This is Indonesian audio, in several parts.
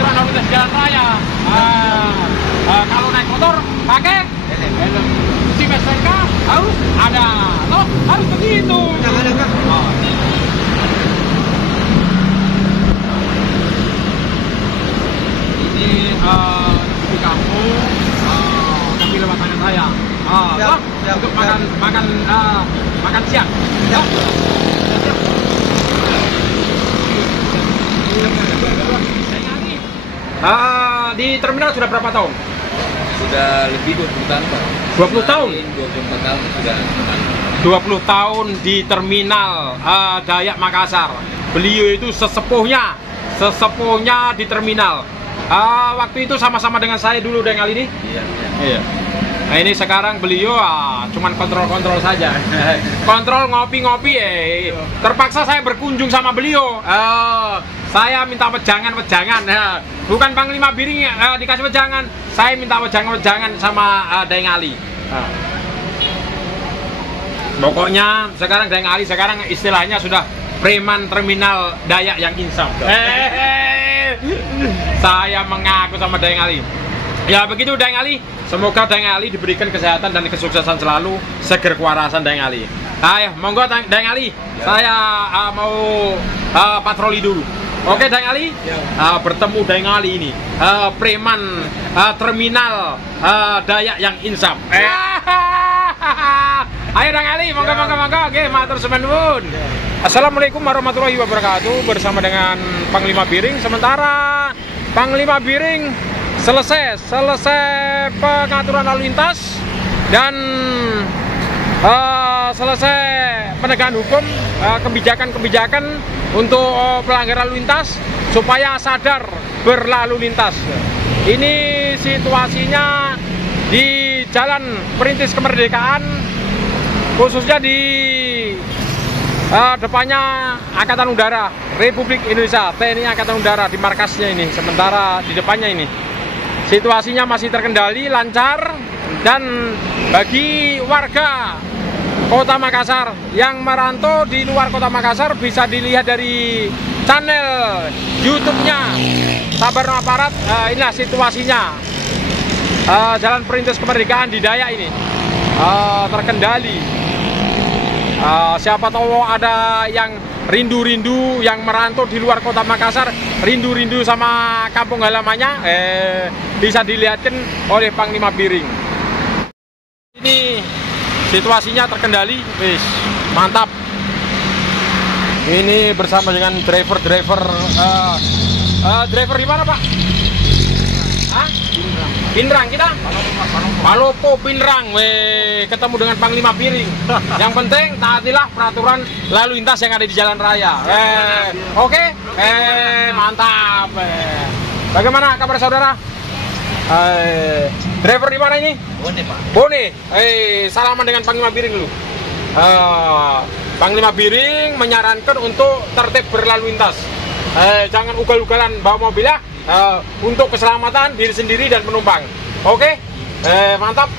peraturan lalu lintas jalan raya. Kalau naik motor pakai helm. SIM STNK harus ada. Loh, harus begitu. Ada Kak. Ini di kampung kami lewat tangan saya. Untuk makan siang. Ya. Di terminal sudah berapa tahun? Sudah lebih 20 tahun Pak. 20 tahun? 24 tahun sudah. 20 tahun di terminal Dayak Makassar. Beliau itu sesepuhnya di terminal. Waktu itu sama-sama dengan saya dulu dengan ini. Iya. Nah ini sekarang beliau cuman kontrol-kontrol saja. Kontrol ngopi-ngopi terpaksa saya berkunjung sama beliau. Saya minta wejangan-wejangan. Bukan Panglima Biring dikasih wejangan. Saya minta wejangan-wejangan sama Daeng Ali. Pokoknya sekarang Daeng Ali sekarang istilahnya sudah preman terminal Dayak yang insaf. Saya mengaku sama Daeng Ali. Ya begitu Daeng Ali. Semoga Daeng Ali diberikan kesehatan dan kesuksesan selalu, seger kewarasan Daeng Ali. Ayo, monggo Daeng Ali. Ya. Saya mau patroli dulu. Oke Daeng Ali. Ya. Bertemu Daeng Ali ini, preman terminal Dayak yang insaf. Ayo Daeng Ali, monggo. Oke, matur suwun. Assalamualaikum warahmatullahi wabarakatuh. Bersama dengan Panglima Biring. Sementara Panglima Biring selesai pengaturan lalu lintas dan selesai penegakan hukum, kebijakan untuk pelanggaran lalu lintas supaya sadar berlalu lintas. Ini situasinya di Jalan Perintis Kemerdekaan, khususnya di depannya Angkatan Udara Republik Indonesia, TNI Angkatan Udara di markasnya ini. Sementara di depannya ini situasinya masih terkendali, lancar, dan bagi warga Kota Makassar yang merantau di luar Kota Makassar bisa dilihat dari channel YouTube-nya Sabar Aparat. Inilah situasinya Jalan Perintis Kemerdekaan di Dayak ini terkendali. Siapa tahu ada yang rindu-rindu yang merantau di luar Kota Makassar, rindu-rindu sama kampung halamannya, bisa dilihatkan oleh Panglima Biring. Ini situasinya terkendali, wis mantap. Ini bersama dengan driver di mana Pak? Pindrang kita? Palopo Pindrang, ketemu dengan Panglima Biring. Yang penting taatilah peraturan lalu lintas yang ada di jalan raya. Oke? Mantap. Bagaimana kabar saudara? Driver di mana ini? Bone Pak. Bone. Salaman dengan Panglima Biring dulu. Panglima Biring menyarankan untuk tertib berlalu lintas. Jangan ugal-ugalan bawa mobil ya. Untuk keselamatan diri sendiri dan penumpang. Oke? Mantap.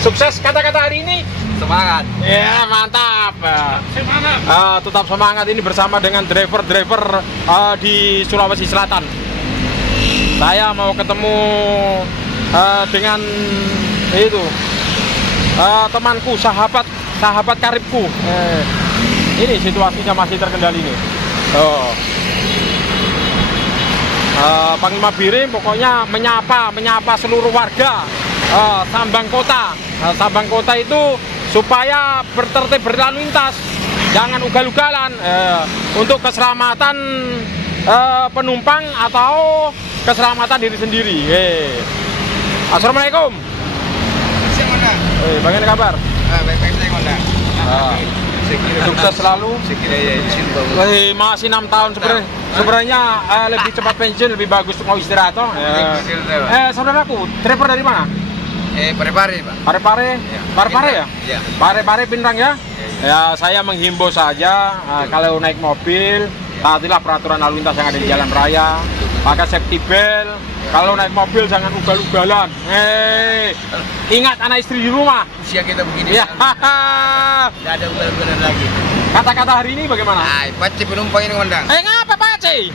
Sukses kata-kata hari ini. Semangat. Ya, mantap. Tetap semangat ini bersama dengan driver di Sulawesi Selatan. Saya mau ketemu dengan itu temanku, sahabat karibku. Ini situasinya masih terkendali nih. Panglima Biring pokoknya menyapa seluruh warga Sambang Kota. Sambang Kota itu supaya bertertib berlalu lintas, jangan ugal-ugalan untuk keselamatan penumpang atau keselamatan diri sendiri. Assalamualaikum. Siang Onda. Bagaimana kabar? Baik-baik saya Onda. Sukses selalu. Masih 6 tahun sebenarnya lebih cepat pensiun, lebih bagus mau istirahat toh. Saudaraku, driver dari mana? Parepare Pak. Parepare? Ya. Parepare ya? Iya. Parepare Pindrang ya? Ya, saya menghimbau saja kalau naik mobil taatilah peraturan lalu lintas yang ada di jalan raya, pakai safety belt. Kalau naik mobil jangan ugal-ugalan. Ingat anak istri di rumah. Usia kita begini. Ya. Tidak ada ugal-ugalan lagi. Kata-kata hari ini bagaimana? Pace penumpang ini Onda. Ngapa pace?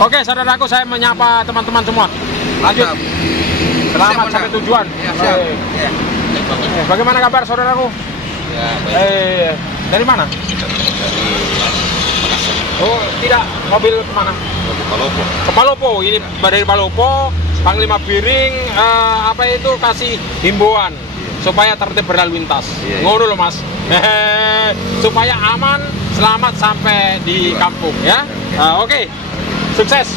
Oke, saudaraku, saya menyapa teman-teman semua. Lanjut. Selamat Siap, sampai tujuan. Ya, siap. Oke. Ya. Bagaimana kabar saudaraku? Ya, baik. Dari mana? Oh, tidak. Mobil kemana? Palopo. Ke Palopo. Ini dari Palopo. Panglima Biring apa itu kasih himbauan supaya tertib berlalu lintas. Iya. Ngono loh Mas. Supaya aman, selamat sampai di kampung ya. Oke. Sukses.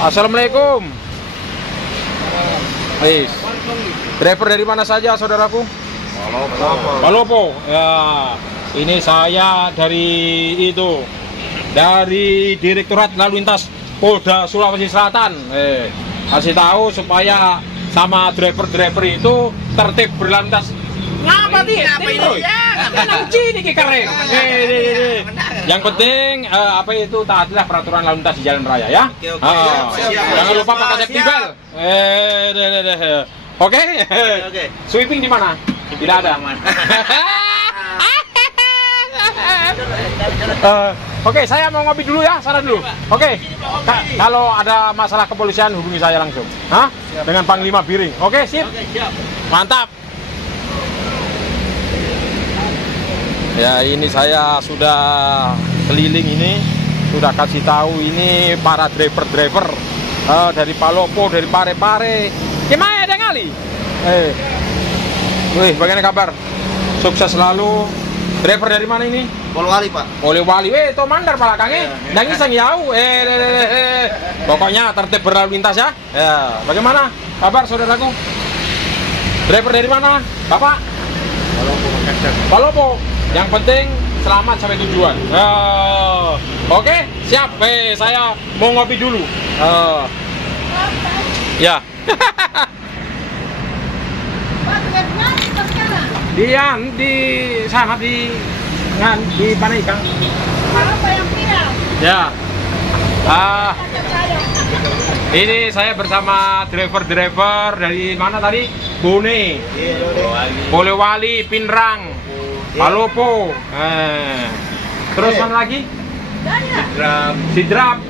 Assalamualaikum. Wis. Driver dari mana saja saudaraku? Palopo. Ya. Ini saya dari itu. Dari Direktorat Lalu Lintas Polda Sulawesi Selatan. Kasih tahu supaya sama driver-driver itu tertib berlalu lintas. Ngapa sih? Ini keren. Yang penting apa itu taatilah peraturan lalu lintas di jalan raya ya. Oke. Jangan lupa pakai safety belt. Oke. Sweeping di mana? Tidak ada. Oke, saya mau ngopi dulu ya, sana dulu. Oke, kalau ada masalah kepolisian hubungi saya langsung. Hah? Dengan Panglima Biring. Oke, sip. Mantap. Ya, ini saya sudah keliling ini, sudah kasih tahu ini para driver-driver dari Palopo, dari Parepare. Gimana ada ngali? Wih, bagaimana kabar? Sukses selalu. Driver dari mana ini? Polewali, Pak. Polewali, to mandar palakangnya. Yang iseng yau. Pokoknya tertib berlalu lintas ya. Ya, bagaimana kabar saudaraku? Driver dari mana? Bapak? Palopo. Yang penting selamat sampai tujuan. Oke, siap. Saya mau ngopi dulu. Ya. Dia di sana di mana ikan? Apa yang viral? Ya. Ini saya bersama driver-driver dari mana tadi? Bone, Polewali, Pinrang, Palopo. Terus mana lagi? Sidrap.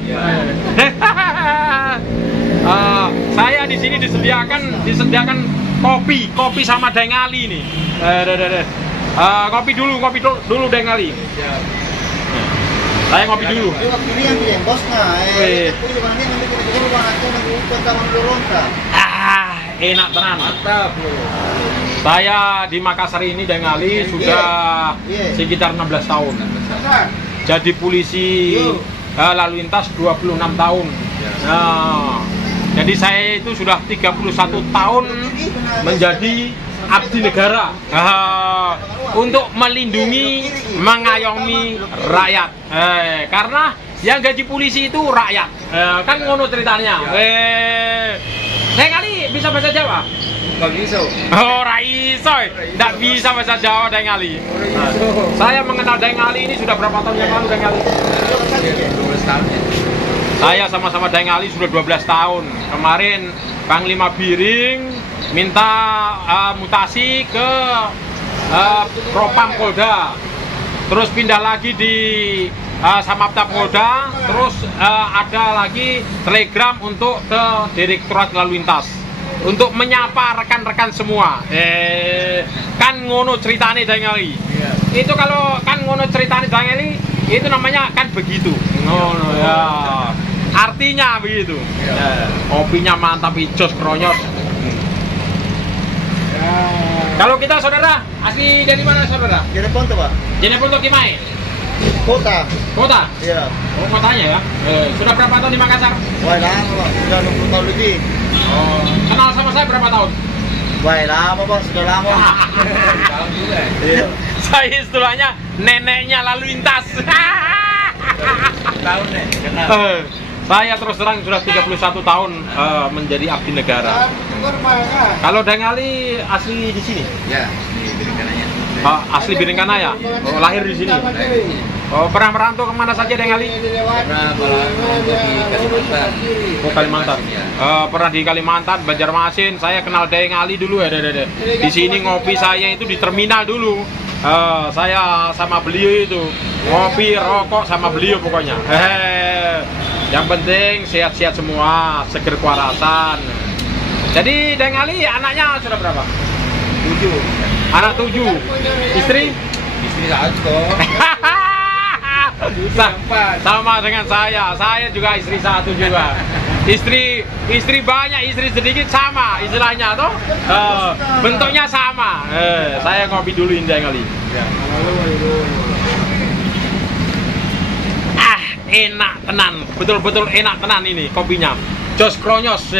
Saya di sini disediakan kopi sama dengali nih. Kopi dulu dengali. Saya ngopi dulu. Enak tenan. Mantap. Saya di Makassar ini dengali sudah sekitar 16 tahun. Jadi polisi lalu lintas 26 tahun. Jadi saya itu sudah 31 tahun menjadi abdi negara untuk melindungi, mengayomi rakyat. Karena yang gaji polisi itu rakyat. Kan ngono ceritanya. Saya kali bisa bahasa Jawa? Nggak bisa. Oh, Raiso, tidak bisa bahasa Jawa dengali. Saya mengenal dengali ini sudah berapa tahun yang lalu dengali? 12 tahun ya. Saya sama-sama dengali sudah 12 tahun. Kemarin Panglima Biring minta mutasi ke Propam Polda. Terus pindah lagi di Samapta Polda. Terus ada lagi telegram untuk ke Direktorat Lalu Lintas untuk menyapa rekan-rekan semua. Kan ngono ceritane dengali. Itu kalau kan ngono ceritane dengali itu namanya kan begitu. Ngono ya. Artinya begitu. Kopinya mantap, hijos, kronyos. Kalau kita saudara, asli dari mana saudara? Jeneponto, Pak. Jeneponto Kimai? Kota. Kota? Iya. Oh, kotanya ya? Sudah berapa tahun di Makassar? Wah, lama, Pak. Sudah 20 tahun lebih. Oh, kenal sama saya berapa tahun? Wah, lama, Pak. Sudah lama. Tahun juga. Iya. Saya istilahnya neneknya lalu lintas. Tahun nih, kenal. Saya terus terang sudah 31 tahun menjadi abdi negara. Kalau dengali asli di sini? Ya, di Biringkanaya. Asli Biringkanaya. Oh, lahir di sini. Oh, pernah merantau kemana saja dengali? Pernah di Kalimantan. Oh, Kalimantan. Ya. Pernah di Kalimantan, Banjarmasin. Saya kenal dengali dulu ya, Di sini ngopi saya itu di terminal dulu. Saya sama beliau itu ngopi, rokok sama beliau pokoknya. Yang penting sehat-sehat semua, seger kewarasan. Jadi Deng Ali anaknya sudah berapa? 7. Anak 7. Istri? Istri 1. Sama dengan saya juga istri 1 juga. Istri banyak, istri sedikit sama istilahnya toh. Bentuknya sama. Saya ngopi dulu ini Deng Ali. Enak tenan, betul-betul enak tenan ini kopinya. Jos kronyos.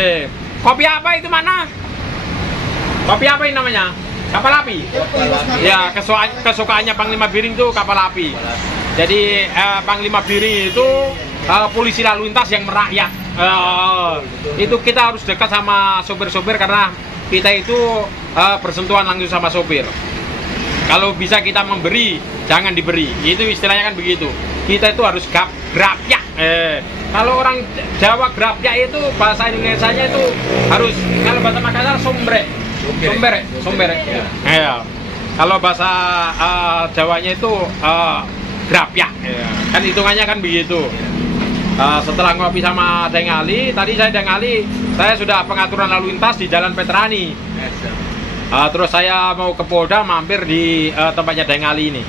Kopi apa itu mana? Kopi apa ini namanya? Kapal api. Ya, kesukaannya Panglima Biring itu kapal api. Jadi Panglima Biring itu polisi lalu lintas yang merakyat. Itu kita harus dekat sama sopir-sopir karena kita itu bersentuhan langsung sama sopir. Kalau bisa kita memberi, jangan diberi. Itu istilahnya kan begitu. Kita itu harus grapyak. Kalau orang Jawa grapyak itu bahasa Indonesianya itu harus, kalau bahasa Makassar sombrek. Ya. Kalau bahasa Jawanya itu grapyak. Kan hitungannya kan begitu. Setelah ngopi sama Deng Ali, tadi saya sudah pengaturan lalu lintas di Jalan Veterani. Terus saya mau ke Polda, mampir di tempatnya Deng Ali ini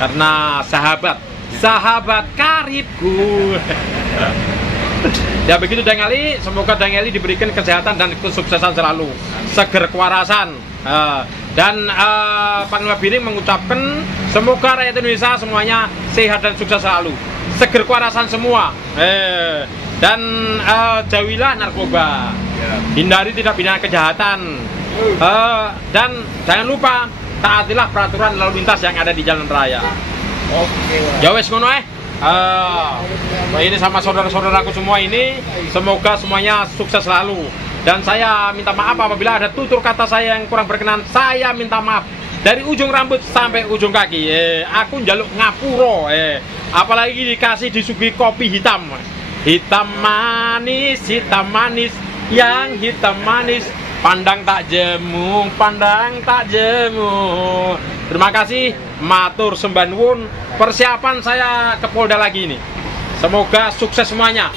karena sahabat karibku. Ya begitu Deng Ali, semoga Deng Ali diberikan kesehatan dan kesuksesan selalu, seger kewarasan. Dan Panglima Biring mengucapkan semoga rakyat Indonesia semuanya sehat dan sukses selalu, seger kewarasan semua. Dan jauhilah narkoba, hindari tindak pidana kejahatan. Dan jangan lupa taatilah peraturan lalu lintas yang ada di jalan raya. Ya wes ngono ini sama saudara-saudaraku semua ini, semoga semuanya sukses selalu. Dan saya minta maaf apabila ada tutur kata saya yang kurang berkenan. Saya minta maaf dari ujung rambut sampai ujung kaki. Aku njaluk ngapuro. Apalagi dikasih disuguhi kopi hitam. Hitam manis, yang hitam manis. Pandang tak jemu. Terima kasih, matur sembah nuwun. Persiapan saya ke Polda lagi ini. Semoga sukses semuanya.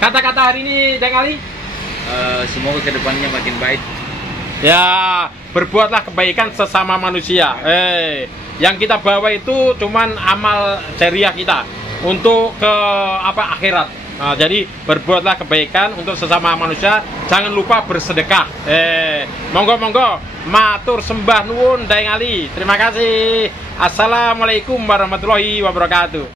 Kata-kata hari ini Deng Ali? Semoga kedepannya makin baik. Ya, berbuatlah kebaikan sesama manusia. Yang kita bawa itu cuman amal jariah kita untuk ke akhirat. Jadi berbuatlah kebaikan untuk sesama manusia. Jangan lupa bersedekah. Monggo matur sembah nuwun Deng Ali. Terima kasih. Assalamualaikum warahmatullahi wabarakatuh.